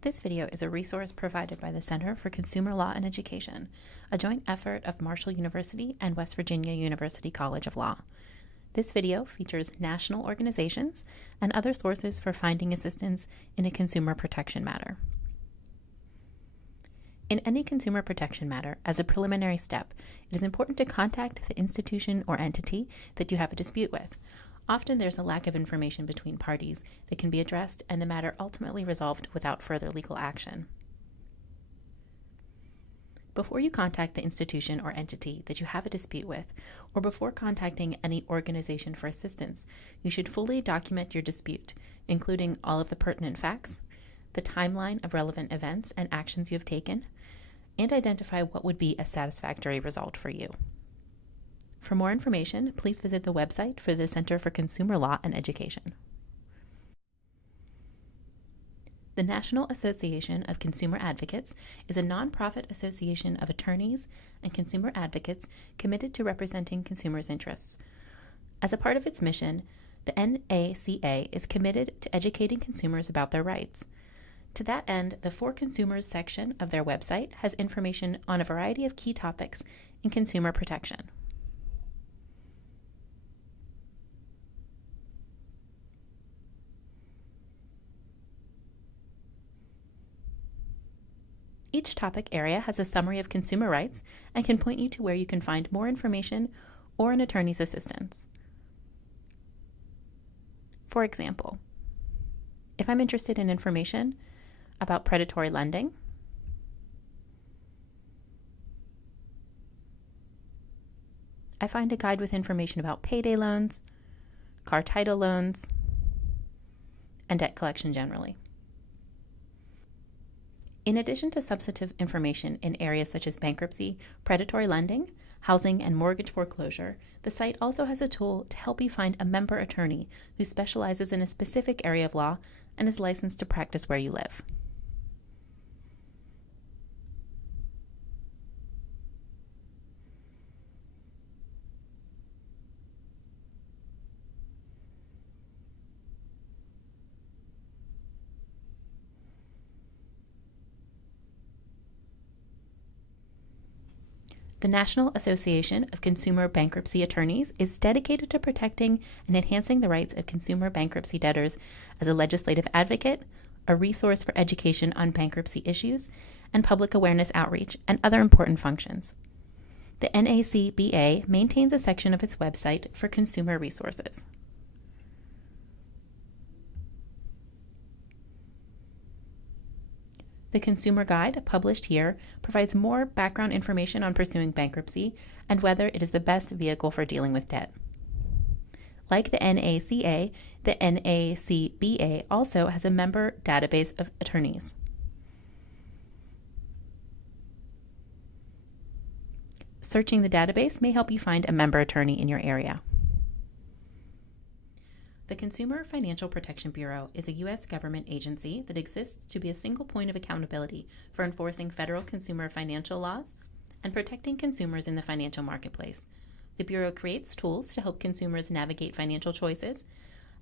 This video is a resource provided by the Center for Consumer Law and Education, a joint effort of Marshall University and West Virginia University College of Law. This video features national organizations and other sources for finding assistance in a consumer protection matter. In any consumer protection matter, as a preliminary step, it is important to contact the institution or entity that you have a dispute with. Often there's a lack of information between parties that can be addressed and the matter ultimately resolved without further legal action. Before you contact the institution or entity that you have a dispute with, or before contacting any organization for assistance, you should fully document your dispute, including all of the pertinent facts, the timeline of relevant events and actions you have taken, and identify what would be a satisfactory result for you. For more information, please visit the website for the Center for Consumer Law and Education. The National Association of Consumer Advocates is a nonprofit association of attorneys and consumer advocates committed to representing consumers' interests. As a part of its mission, the NACA is committed to educating consumers about their rights. To that end, the For Consumers section of their website has information on a variety of key topics in consumer protection. Each topic area has a summary of consumer rights and can point you to where you can find more information or an attorney's assistance. For example, if I'm interested in information about predatory lending, I find a guide with information about payday loans, car title loans, and debt collection generally. In addition to substantive information in areas such as bankruptcy, predatory lending, housing, and mortgage foreclosure, the site also has a tool to help you find a member attorney who specializes in a specific area of law and is licensed to practice where you live. The National Association of Consumer Bankruptcy Attorneys is dedicated to protecting and enhancing the rights of consumer bankruptcy debtors as a legislative advocate, a resource for education on bankruptcy issues, and public awareness outreach, and other important functions. The NACBA maintains a section of its website for consumer resources. The Consumer Guide, published here, provides more background information on pursuing bankruptcy and whether it is the best vehicle for dealing with debt. Like the NACA, the NACBA also has a member database of attorneys. Searching the database may help you find a member attorney in your area. The Consumer Financial Protection Bureau is a U.S. government agency that exists to be a single point of accountability for enforcing federal consumer financial laws and protecting consumers in the financial marketplace. The Bureau creates tools to help consumers navigate financial choices,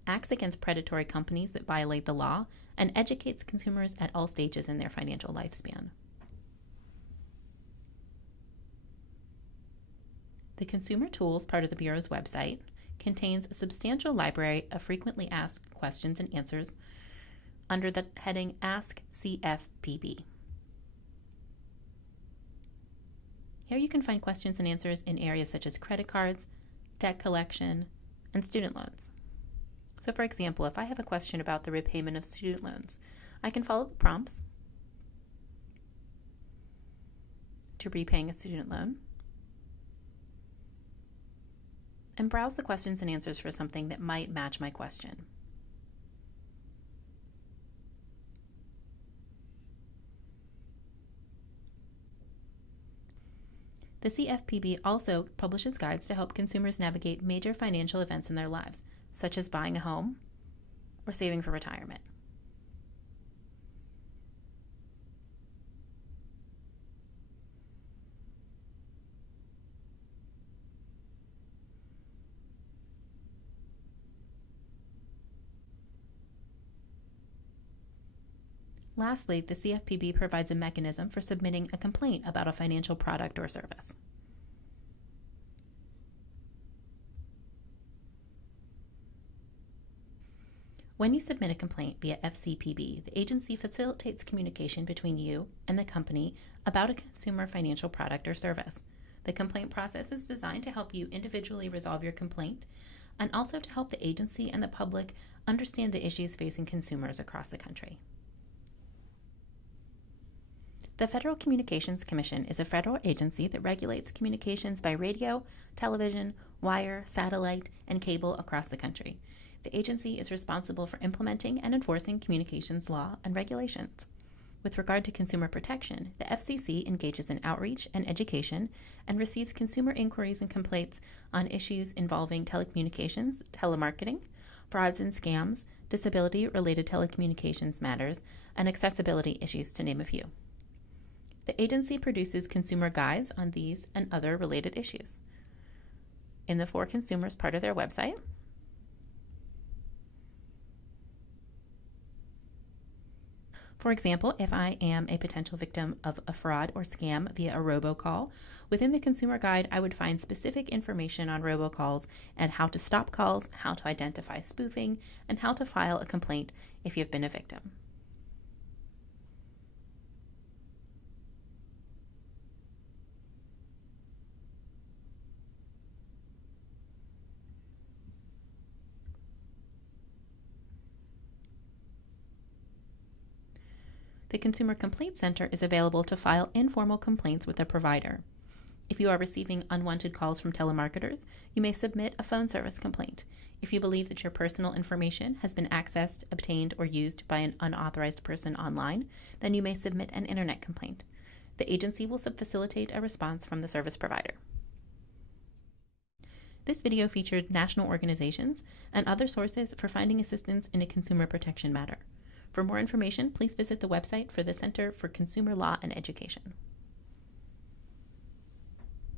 acts against predatory companies that violate the law, and educates consumers at all stages in their financial lifespan. The Consumer Tools part of the Bureau's website contains a substantial library of frequently asked questions and answers under the heading Ask CFPB. Here you can find questions and answers in areas such as credit cards, debt collection, and student loans. So for example, if I have a question about the repayment of student loans, I can follow the prompts to repaying a student loan and browse the questions and answers for something that might match my question. The CFPB also publishes guides to help consumers navigate major financial events in their lives, such as buying a home or saving for retirement. Lastly, the CFPB provides a mechanism for submitting a complaint about a financial product or service. When you submit a complaint via FCPB, the agency facilitates communication between you and the company about a consumer financial product or service. The complaint process is designed to help you individually resolve your complaint and also to help the agency and the public understand the issues facing consumers across the country. The Federal Communications Commission is a federal agency that regulates communications by radio, television, wire, satellite, and cable across the country. The agency is responsible for implementing and enforcing communications law and regulations. With regard to consumer protection, the FCC engages in outreach and education and receives consumer inquiries and complaints on issues involving telecommunications, telemarketing, frauds and scams, disability-related telecommunications matters, and accessibility issues, to name a few. The agency produces consumer guides on these and other related issues. In the For Consumers part of their website, for example, if I am a potential victim of a fraud or scam via a robocall, within the consumer guide, I would find specific information on robocalls and how to stop calls, how to identify spoofing, and how to file a complaint if you've been a victim. The Consumer Complaint Center is available to file informal complaints with a provider. If you are receiving unwanted calls from telemarketers, you may submit a phone service complaint. If you believe that your personal information has been accessed, obtained, or used by an unauthorized person online, then you may submit an internet complaint. The agency will facilitate a response from the service provider. This video featured national organizations and other sources for finding assistance in a consumer protection matter. For more information, please visit the website for the Center for Consumer Law and Education.